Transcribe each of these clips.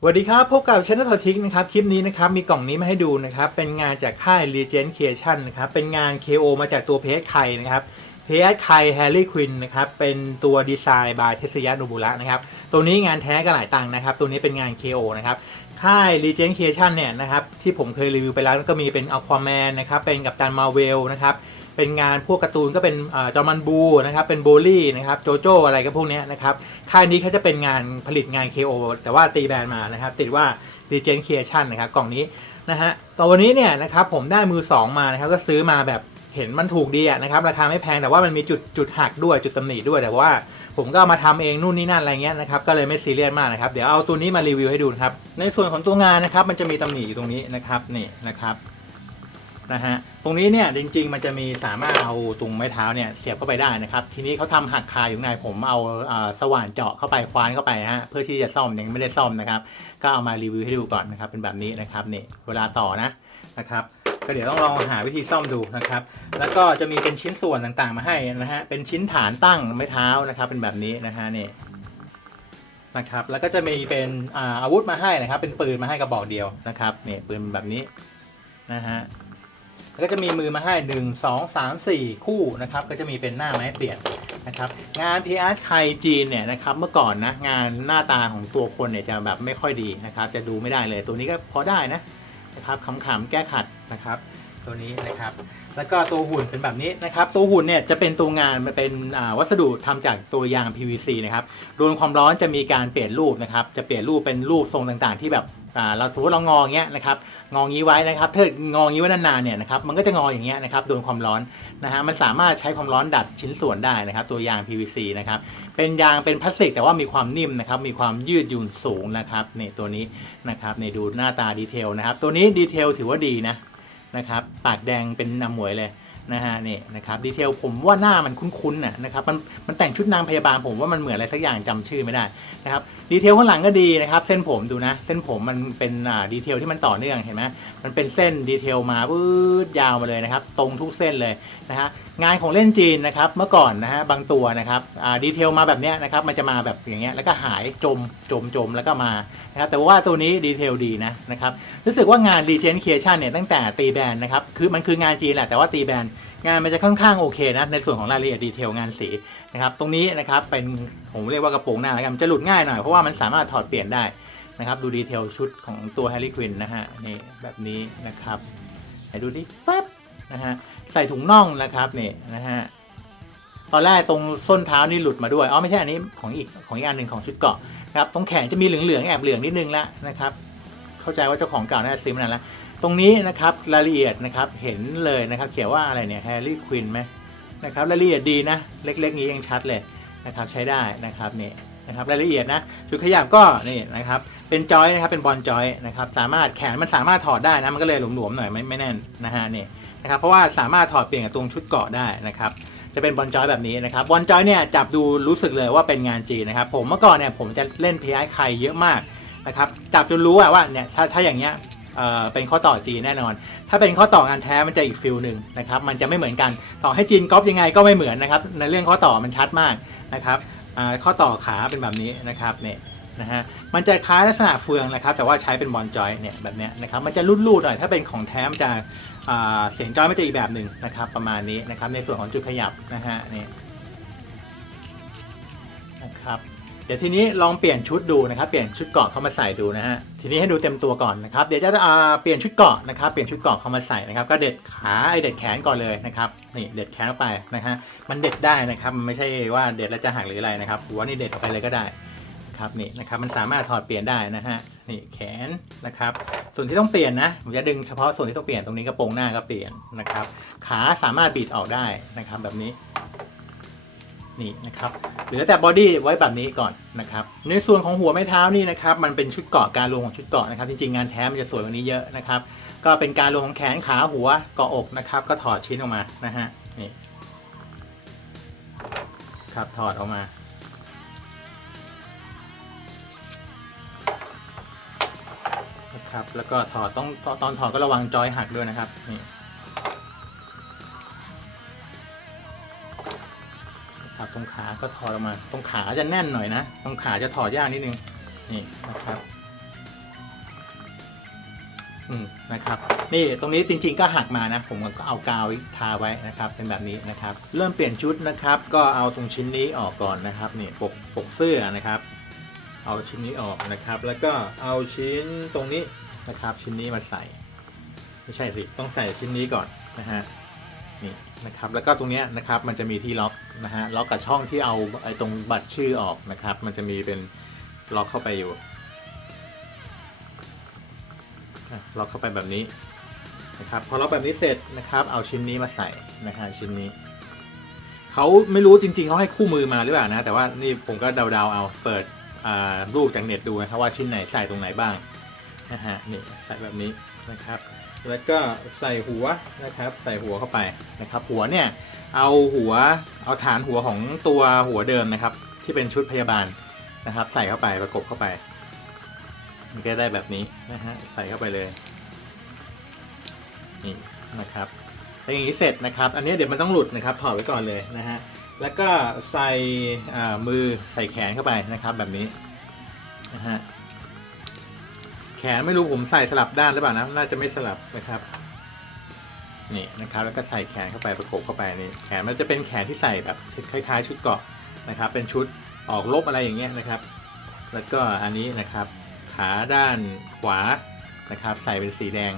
สวัสดีครับ พบกับช anel ทอทิกนะครับ คลิปนี้นะครับ มีกล่องนี้มาให้ดูนะครับ เป็นงานจากค่าย Legend Creation นะครับ เป็นงาน KO มาจากตัวเพจไคนะครับเพจไคแฮร์รี่ควินนะครับ เป็นตัวดีไซน์บายเทสยาโนบุระนะครับ ตัวนี้งานแท้ก็หลายตังค์นะครับ ตัวนี้เป็นงาน KO นะครับค่าย Legend Creation เนี่ยนะครับ ที่ผมเคยรีวิวไปแล้วก็มีเป็น Aquaman นะครับ เป็นกัปตันมาเวลนะครับ เป็นงานพวกการ์ตูนก็เป็นจอมันบูนะครับเป็นโบลี่นะครับโจโจอะไรก็พวกนี้นะครับค่ายนี้เขาจะเป็นงานผลิตงาน KO แต่ว่าตีแบรนด์มานะครับติดว่า Legend Creation นะครับกล่องนี้นะฮะต่อวันนี้เนี่ยนะครับผมได้มือ 2 มานะครับก็ซื้อมาแบบเห็นมันถูกดีอะนะครับราคาไม่แพงแต่ว่ามันมีจุดจุดหักด้วยจุดตำหนิด้วยแต่ว่าผมก็มาทำเองนู่นนี่นั่นอะไรเงี้ยนะครับก็เลยไม่ซีเรียสมากนะครับเดี๋ยวเอาตัวนี้มารีวิวให้ดูนะครับในส่วนของตัวงานนะครับมันจะมีตำหนิอยู่ตรงนี้นะครับนี่นะครับ นะฮะตรงนี้เนี่ยจริง ๆ มันจะมีสามารถเอาตรงไม้เท้าเนี่ยเสียบเข้าไปได้นะครับ ทีนี้เขาทำหักคาอยู่ในผมเอาสว่านเจาะเข้าไปคว้านเข้าไปนะฮะเพื่อที่จะซ่อมยังไม่ได้ซ่อมนะครับ ก็เอามารีวิวให้ดูก่อนนะครับ เป็นแบบนี้นะครับนี่เวลาต่อนะนะครับก็เดี๋ยวต้องลองหาวิธีซ่อมดูนะครับ แล้วก็จะมีเป็นชิ้นส่วนต่างๆมาให้นะฮะเป็นชิ้นฐานตั้งไม้เท้านะครับ เป็นแบบนี้นะฮะนี่นะครับ แล้วก็จะมีเป็นอาอาวุธมาให้นะครับ เป็นปืนมาให้กระบอกเดียวนะครับนี่ปืนแบบนี้นะฮะ แล้วก็จะมีมือมาให้ 1 2 3 4 คู่นะครับ ก็จะมีเป็นหน้าไม้เปลี่ยนนะครับ งาน p r ไทยจีนเนี่ยนะครับ เมื่อก่อนนะงานหน้าตาของตัวคนเนี่ยจะแบบไม่ค่อยดีนะครับ จะดูไม่ได้เลย ตัวนี้ก็พอได้นะนะครับขำๆแก้ขัดนะครับ ตัวนี้นะครับ แล้วก็ตัวหุ่นเป็นแบบนี้นะครับ ตัวหุ่นเนี่ยจะเป็นตัวงานมันเป็นวัสดุทำจากตัวยาง PVC นะครับ โดนความร้อนจะมีการเปลี่ยนรูปนะครับ จะเปลี่ยนรูปเป็นรูปทรงต่างๆ ที่แบบ เราสมมติเรางองเงี้ยนะครับงองี้ไว้นะครับถ้างองี้ไว้นานๆเนี่ยนะครับมันก็จะงออย่างเงี้ยนะครับโดนความร้อนนะฮะมันสามารถใช้ความร้อนดัดชิ้นส่วนได้นะครับ ตัวยาง PVC นะครับเป็นยางเป็นพลาสติก แต่ว่ามีความนิ่มนะครับมีความยืดหยุ่นสูงนะครับนี่ตัวนี้นะครับนี่ดูหน้าตาดีเทลนะครับตัวนี้ดีเทลถือว่าดีนะนะครับปากแดงเป็นน้ำหมวยเลย นะฮะนี่นะครับดีเทลผมว่าหน้ามันคุ้นๆน่ะนะครับมันมันแต่งชุดนางพยาบาลผมว่ามันเหมือนอะไรสักอย่างจำชื่อไม่ได้นะครับดีเทลข้างหลังก็ดีนะครับ เส้นผมดูนะ เส้นผมมันเป็นอ่าดีเทลที่มันต่อเนื่องเห็นไหมมันเป็นเส้นดีเทลมาปื๊ดยาวมาเลยนะครับ ตรงทุกเส้นเลยนะฮะ งานของเล่นจีนนะครับเมื่อก่อนนะฮะบางตัวนะครับดีเทลมาแบบเนี้ยนะครับมันจะมาแบบอย่างเงี้ยแล้วก็หายจมจมจมแล้วก็มานะครับแต่ว่าตัวนี้ดีเทลดีนะนะครับรู้สึกว่างาน Legend Creation เนี่ยตั้งแต่ตีแบรนด์นะครับคือมันคืองานจีนแหละแต่ว่าตีแบรนด์งานมันจะค่อนข้างโอเคนะในส่วนของรายละเอียดดีเทลงานสีนะครับตรงนี้นะครับเป็นผมเรียกว่ากระโปรงหน้าแล้วกันมันจะหลุดง่ายหน่อยเพราะว่ามันสามารถถอดเปลี่ยนได้นะครับดูดีเทลชุดของตัวแฮร์รี่ควินนะฮะนี่แบบนี้นะครับไหนดูดิปั๊บ นะฮะใส่ถุงน่องนะครับนี่นะฮะตอนแรกตรงส้นเท้านี่หลุดมาด้วยอ๋อไม่ใช่อันนี้ของอีกของอีกอันหนึ่งของชุดเกาะนะครับตรงแขนจะมีเหลืองๆแอบเหลืองนิดนึงล้วนะครับ เข้าใจว่าเจ้าของเก่าน่าจะซื้อมานานแล้วตรงนี้นะครับรายละเอียดนะครับเห็นเลยนะครับ เขียนว่าอะไรเนี่ยแฮร์รี่ควินไหมนะครับรายละเอียดดีนะ เล็กๆนี้ยังชัดเลยนะครับใช้ได้นะครับนี่นะครับรายละเอียดนะจุดขยับก็นี่นะครับเป็นจอยนะครับเป็นบอลจอยนะครับสามารถแขนมันสามารถถอดได้นะมันก็เลยหลวมๆหน่อยไม่ไม่แน่นนะฮะนี่ นะครับเพราะว่าสามารถถอดเปลี่ยนกับตรงชุดเกาะได้นะครับจะเป็นบอลจอยแบบนี้นะครับบอลจอยเนี่ยจับดูรู้สึกเลยว่าเป็นงานจีนนะครับผมเมื่อก่อนเนี่ยผมจะเล่น PI ใครเยอะมากนะครับจับจนรู้อะว่าเนี่ยถ้าถ้าอย่างเงี้ยเอ่อเป็นข้อต่อจีนแน่นอน ถ้าเป็นข้อต่องานแท้มันจะอีกฟิลหนึ่งนะครับ มันจะไม่เหมือนกัน ต่อให้จีนก๊อปยังไงก็ไม่เหมือนนะครับ ในเรื่องข้อต่อมันชัดมากนะครับข้อต่อขาเป็นแบบนี้นะครับเนี่ย นะฮะมันจะคล้ายลักษณะเฟืองนะครับ แต่ว่าใช้เป็นบอลจอยเนี่ยแบบเนี้ยนะครับมันจะรูดๆหน่อยถ้าเป็นของแท้มันจะเสียงจอยมันจะอีกแบบหนึ่งนะครับประมาณนี้นะครับในส่วนของจุดขยับนะฮะนี่นะครับเดี๋ยวทีนี้ลองเปลี่ยนชุดดูนะครับเปลี่ยนชุดเกาะเข้ามาใส่ดูนะฮะทีนี้ให้ดูเต็มตัวก่อนนะครับเดี๋ยวจะอ่าเปลี่ยนชุดเกาะนะครับเปลี่ยนชุดเกาะเข้ามาใส่นะครับ ก็เด็ดขาไอเด็ดแขนก่อนเลยนะครับนี่เด็ดแขนออกไปนะฮะมันเด็ดได้นะครับมันไม่ใช่ว่าเด็ดแล้วจะหักหรืออะไรนะครับหัวนี่เด็ดออกไปเลยก็ได้ นะครับนี่นะครับมันสามารถถอดเปลี่ยนได้นะฮะนี่แขนนะครับ ส่วนที่ต้องเปลี่ยนนะผมจะดึงเฉพาะส่วนที่ต้องเปลี่ยนตรงนี้กระโปรงหน้าก็เปลี่ยนนะครับ ขาสามารถบิดออกได้นะครับแบบนี้นี่นะครับเหลือแต่บอดี้ไว้แบบนี้ก่อนนะครับในส่วนของหัวไม้เท้านี่นะครับมันเป็นชุดเกาะการรวมของชุดเกาะนะครับ จริงๆงานแท้มันจะสวยกว่านี้เยอะนะครับ ก็เป็นการรวมของแขนขาหัวเกาะอกนะครับ ก็ถอดชิ้นออกมานะฮะนี่ครับถอดออกมา นะครับ แล้วก็ถอดต้องตอนตอนถอดก็ระวังจอยหักด้วยนะครับนี่ครับตรงขาก็ถอดออกมา ตรงขาจะแน่นหน่อยนะ ตรงขาจะถอดยากนิดนึง นี่นะครับ อืมนะครับ นี่ตรงนี้จริง ๆ ก็หักมานะ ผมก็เอากาวทาไว้นะครับ เป็นแบบนี้นะครับ เริ่มเปลี่ยนชุดนะครับ ก็เอาตรงชิ้นนี้ออกก่อนนะครับ นี่ปกปกเสื้อนะครับ เอาชิ้นนี้ออกนะครับ แล้วก็เอาชิ้นตรงนี้นะครับ ชิ้นนี้มาใส่ ไม่ใช่สิ ต้องใส่ชิ้นนี้ก่อนนะฮะ นี่นะครับ แล้วก็ตรงเนี้ยนะครับ มันจะมีที่ล็อกนะฮะ ล็อกกับช่องที่เอาไอ้ตรงบัตรชื่อออกนะครับ มันจะมีเป็นล็อกเข้าไปอยู่ ล็อกเข้าไปแบบนี้นะครับ พอล็อกแบบนี้เสร็จนะครับ เอาชิ้นนี้มาใส่นะฮะ ชิ้นนี้เขาไม่รู้จริงๆเขาให้คู่มือมาหรือเปล่านะ แต่ว่านี่ผมก็เดาๆเอา เปิด รูปจากเน็ตดูนะครับว่าชิ้นไหนใส่ตรงไหนบ้างนะฮะนี่ใส่แบบนี้นะครับ แล้วก็ใส่หัวนะครับ ใส่หัวเข้าไปนะครับ หัวเนี่ยเอาหัวเอาฐานหัวของตัวหัวเดิมนะครับ ที่เป็นชุดพยาบาลนะครับ ใส่เข้าไปประกบเข้าไปมันก็ได้แบบนี้นะฮะใส่เข้าไปเลยนี่นะครับแล้วอย่างนี้เสร็จนะครับ อันนี้เดี๋ยวมันต้องหลุดนะครับถอดไว้ก่อนเลยนะฮะ แล้วก็ใส่มือใส่แขนเข้าไปนะครับแบบนี้นะฮะแขนไม่รู้ผมใส่สลับด้านหรือเปล่านะน่าจะไม่สลับนะครับนี่นะครับแล้วก็ใส่แขนเข้าไปประกบเข้าไปนี่แขนมันจะเป็นแขนที่ใส่แบบคล้ายๆ ชุดเกาะนะครับ เป็นชุดออกรบอะไรอย่างเงี้ยนะครับ แล้วก็อันนี้นะครับขาด้านขวานะครับ ใส่เป็นสีแดง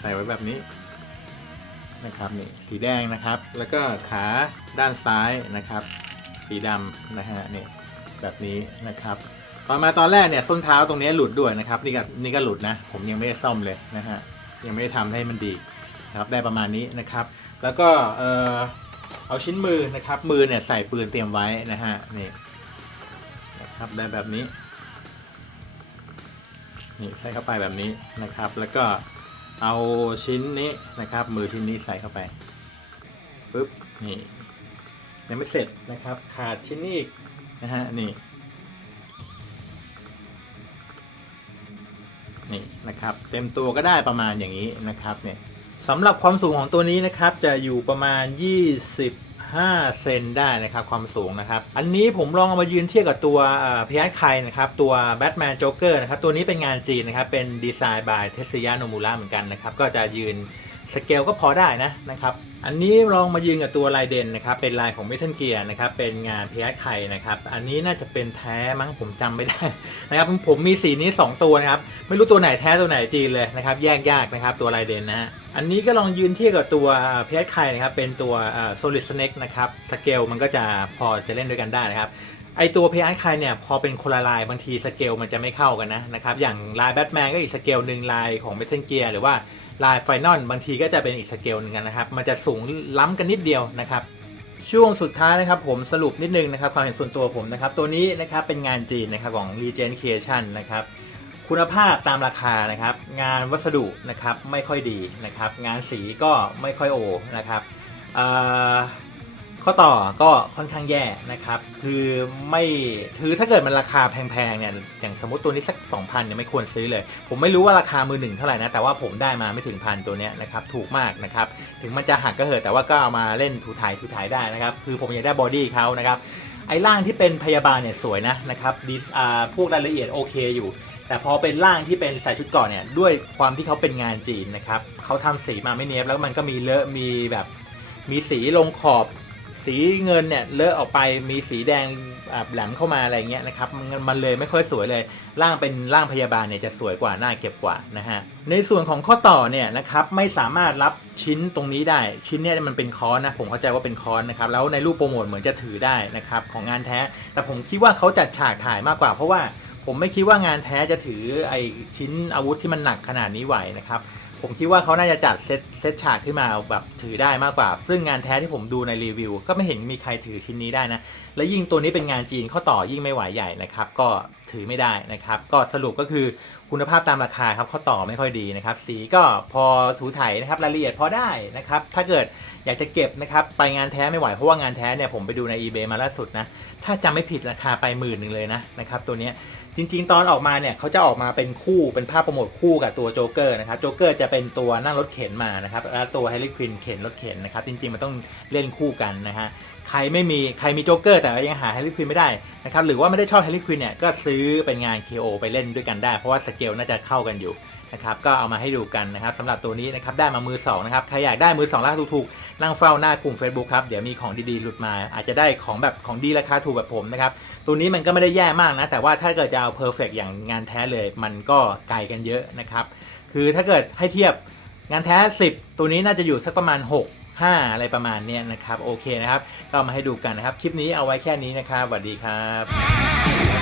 ใส่ไว้แบบนี้ นะครับนี่สีแดงนะครับ แล้วก็ขาด้านซ้ายนะครับ สีดำนะฮะนี่แบบนี้นะครับตอนมาตอนแรกเนี่ยส้นเท้าตรงนี้หลุดด้วยนะครับนี่ก็นี่ก็หลุดนะ ผมยังไม่ได้ซ่อมเลยนะฮะยังไม่ได้ทำให้มันดีนะครับได้ประมาณนี้นะครับ แล้วก็เออเอาชิ้นมือนะครับ มือเนี่ยใส่ปืนเตรียมไว้นะฮะนี่นะครับได้แบบนี้นี่ใส่เข้าไปแบบนี้นะครับ แล้วก็ เอาชิ้นนี้นะครับ มือชิ้นนี้ใส่เข้าไปปุ๊บนี่ยังไม่เสร็จนะครับ ขาดชิ้นนี้อีกนะฮะนี่นี่นะครับเต็มตัวก็ได้ประมาณอย่างนี้นะครับเนี่ยสำหรับความสูงของตัวนี้นะครับจะอยู่ประมาณ 5 เซนได้นะครับความสูงนะครับ อันนี้ผมลองเอามายืนเทียบกับตัวพีอาร์ไคนะครับ ตัวแบทแมนโจ๊กเกอร์นะครับ ตัวนี้เป็นงานจีนนะครับ เป็นดีไซน์บายเทสยาโนมูระเหมือนกันนะครับ ก็จะยืน สเกลก็พอได้นะนะครับอันนี้ลองมายืนกับตัวลายเด่นนะครับเป็นลายของ Metal Gear นะครับเป็นงานเพียไคนะครับอันนี้น่าจะเป็นแท้มั้งผมจำไม่ได้นะครับผมมีสีนี้ 2 ตัวนะครับไม่รู้ตัวไหนแท้ตัวไหนจีนเลยนะครับแยกยากนะครับตัวลายเด่นนะอันนี้ก็ลองยืนเทียบกับตัวเพียไคนะครับเป็นตัว Solid Snake นะครับสเกลมันก็จะพอจะเล่นด้วยกันได้นะครับไอตัว p พ r คเนี่ยพอเป็นคนละลายบางทีสเกลมันจะไม่เข้ากันนะนะครับอย่างลายแบทแมนก็อีกสเกลหนึ่งลายของเมทัลเกียร์หรือว่า ลายไฟนอลบางทีก็จะเป็นอีกสเกลหนึ่งกันนะครับ มันจะสูงล้ำกันนิดเดียวนะครับ ช่วงสุดท้ายนะครับผมสรุปนิดนึงนะครับความเห็นส่วนตัวผมนะครับ ตัวนี้นะครับเป็นงานจีนนะครับของ Regen Creation นะครับคุณภาพตามราคานะครับงานวัสดุนะครับไม่ค่อยดีนะครับงานสีก็ไม่ค่อยโอนะครับ ข้อต่อก็ค่อนข้างแย่นะครับ คือไม่คือถ้าเกิดมันราคาแพงๆเนี่ยอย่างสมมติตัวนี้สัก 2,000เนี่ยไม่ควรซื้อเลย ผมไม่รู้ว่าราคามือหนึ่งเท่าไหร่นะ แต่ว่าผมได้มาไม่ถึงพันตัวเนี้ยนะครับถูกมากนะครับ ถึงมันจะหักก็เหอะแต่ว่าก็เอามาเล่นถูถ่ายถูถ่ายได้นะครับ คือผมอยากได้บอดี้เขานะครับไอ้ร่างที่เป็นพยาบาลเนี่ยสวยนะนะครับดีอ่าพวกรายละเอียดโอเคอยู่ แต่พอเป็นร่างที่เป็นใส่ชุดเก่อนเนี่ยด้วยความที่เขาเป็นงานจีนนะครับเขาทำสีมาไม่เนียบแล้วมันก็มีเลอะมีแบบมีสีลงขอบ สีเงินเนี่ยเลอะออกไปมีสีแดงแหลมเข้ามาอะไรเงี้ยนะครับมันเลยไม่ค่อยสวยเลยร่างเป็นร่างพยาบาลเนี่ยจะสวยกว่าหน่าเก็บกว่านะฮะในส่วนของข้อต่อเนี่ยนะครับไม่สามารถรับชิ้นตรงนี้ได้ ชิ้นเนี่ยมันเป็นค้อนนะผมเข้าใจว่าเป็นค้อนนะครับแล้วในรูปโปรโมทเหมือนจะถือได้นะครับของงานแท้ แต่ผมคิดว่าเขาจัดฉากถ่ายมากกว่า เพราะว่าผมไม่คิดว่างานแท้จะถือไอชิ้นอาวุธที่มันหนักขนาดนี้ไหวนะครับ ผมคิดว่าเขาน่าจะจัดเซตเซตฉากขึ้นมาแบบถือได้มากกว่า ซึ่งงานแท้ที่ผมดูในรีวิว ก็ไม่เห็นมีใครถือชิ้นนี้ได้นะ และยิ่งตัวนี้เป็นงานจีนข้อต่อยิ่งไม่ไหวใหญ่นะครับ ก็ถือไม่ได้นะครับ ก็สรุปก็คือคุณภาพตามราคาครับข้อต่อไม่ค่อยดีนะครับ สีก็พอถูถ่ายนะครับรายละเอียดพอได้นะครับ ถ้าเกิดอยากจะเก็บนะครับไปงานแท้ไม่ไหวเพราะว่างานแท้เนี่ยผมไปดูใน eBay มาล่าสุดนะถ้าจำไม่ผิดราคาไปหมื่นหนึ่งเลยนะนะครับตัวนี้ จริง ๆ ตอนออกมาเนี่ยเขาจะออกมาเป็นคู่เป็นภาพโปรโมทคู่กับตัวโจ๊กเกอร์นะครับโจ๊กเกอร์จะเป็นตัวนั่งรถเข็นมานะครับแล้วตัวแฮร์รี่ควินเข็นรถเข็นนะครับจริงๆมันต้องเล่นคู่กันนะฮะใครไม่มีใครมีโจ๊กเกอร์แต่ยังหาแฮร์รี่ควินไม่ได้นะครับหรือว่าไม่ได้ชอบแฮร์รี่ควินเนี่ยก็ซื้อเป็นงาน KO ไปเล่นด้วยกันได้ เพราะว่าสเกลน่าจะเข้ากันอยู่นะครับก็เอามาให้ดูกันนะครับสำหรับตัวนี้นะครับได้มามือสองนะครับใครอยากได้มือสองราคาถูกๆนั่งเฝ้าหน้ากลุ่ม Facebook ครับเดี๋ยวมีของดีๆหลุดมา อาจจะได้ของแบบของดีราคาถูกแบบผมนะครับ ตัวนี้มันก็ไม่ได้แย่มากนะ แต่ว่าถ้าเกิดจะเอาเพอร์เฟกอย่างงานแท้เลยมันก็ไกลกันเยอะนะครับ คือถ้าเกิดให้เทียบงานแท้ 10 ตัวนี้น่าจะอยู่สักประมาณ 6 5 อะไรประมาณเนี้ยนะครับ โอเคนะครับ ก็มาให้ดูกันนะครับ คลิปนี้เอาไว้แค่นี้นะครับสวัสดีครับ